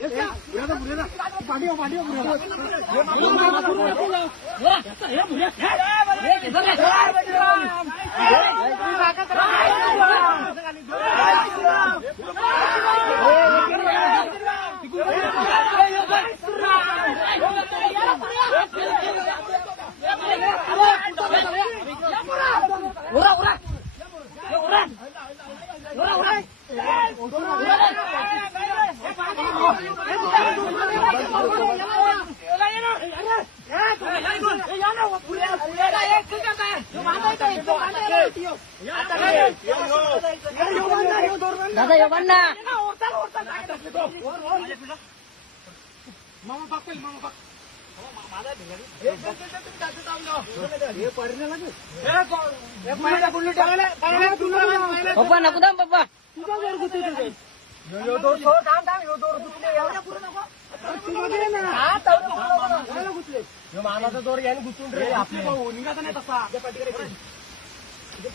Budak, budak, budak. દાદા યોગન ના મામા પાક પેલી પપ્પા નકુદામ પપ્પા ಮಾನಸ ತೋರಿಗೆ ಏನು ಗೊತ್ತುಂಟ್ರಿ ಅಪ್ಪ ನೀವು ನಿಂಗಾತಾನೆ ತಪ್ಪ पाणी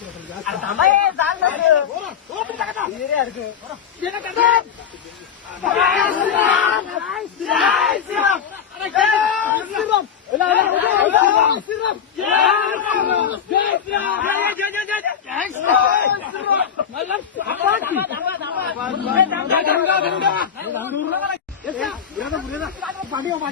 पाणी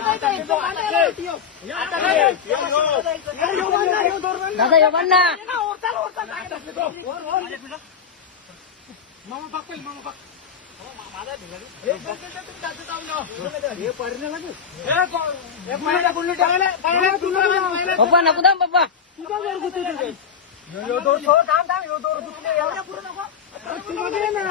દાદા યવન ના મામા પાક પછી મામા પાક પપ્પા નકુદામ પપ્પા તું કામ કરું છું